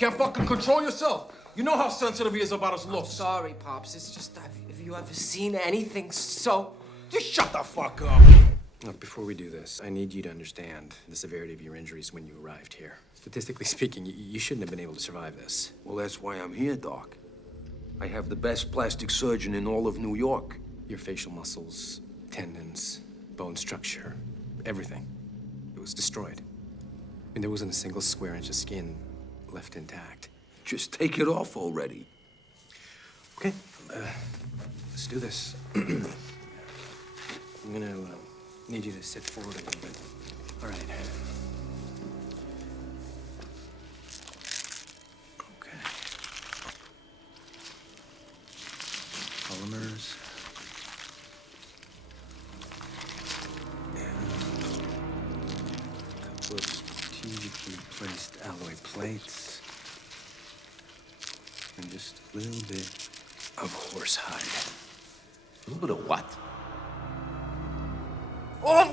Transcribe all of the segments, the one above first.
Can't fucking control yourself. You know how sensitive he is about his looks. Sorry, Pops. It's just, have you ever seen anything so... Just shut the fuck up. Look, before we do this, I need you to understand the severity of your injuries when you arrived here. Statistically speaking, you shouldn't have been able to survive this. Well, that's why I'm here, Doc. I have the best plastic surgeon in all of New York. Your facial muscles, tendons, bone structure, everything. It was destroyed. I mean, there wasn't a single square inch of skin left intact. Just take it off already. Okay, let's do this. I'm gonna need you to sit forward a little bit. All right. Okay. Polymers. And a couple of strategically placed alloy plates. And just a little bit of horsehide. A little bit of what? I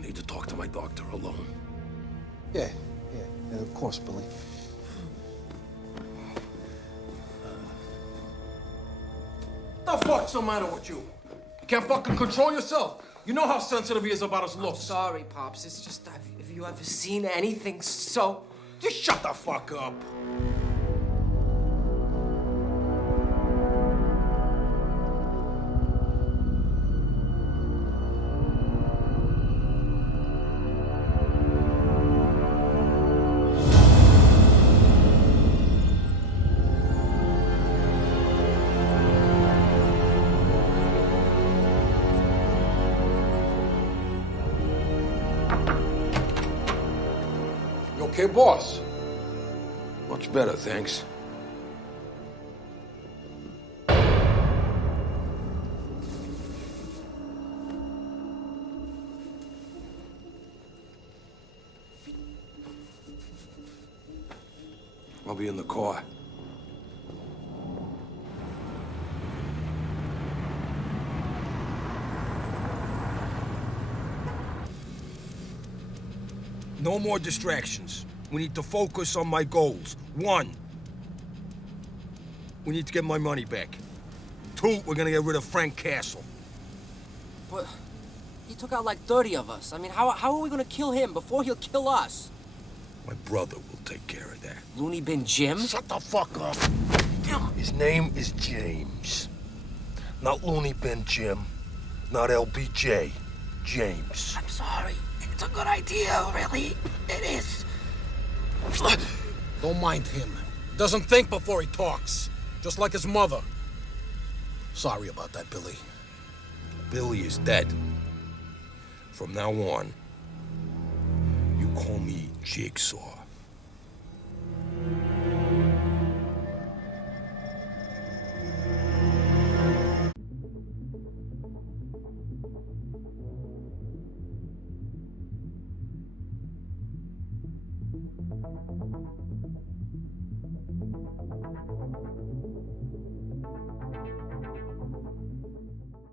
need to talk to my doctor alone. Yeah, of course, Billy. The fuck's the matter with you? Can't fucking control yourself. You know how sensitive he is about his looks. Sorry, Pops. It's just, have you ever seen anything so... Just shut the fuck up. You okay, boss? Much better, thanks. I'll be in the car. No more distractions. We need to focus on my goals. 1, we need to get my money back. 2, we're gonna get rid of Frank Castle. But he took out like 30 of us. I mean, how are we gonna kill him before he'll kill us? My brother will take care of that. Looney Bin Jim? Shut the fuck up. His name is James. Not Looney Bin Jim. Not LBJ. James. I'm sorry. It's a good idea, really. It is. Don't mind him. Doesn't think before he talks. Just like his mother. Sorry about that, Billy. Billy is dead. From now on, you call me Jigsaw.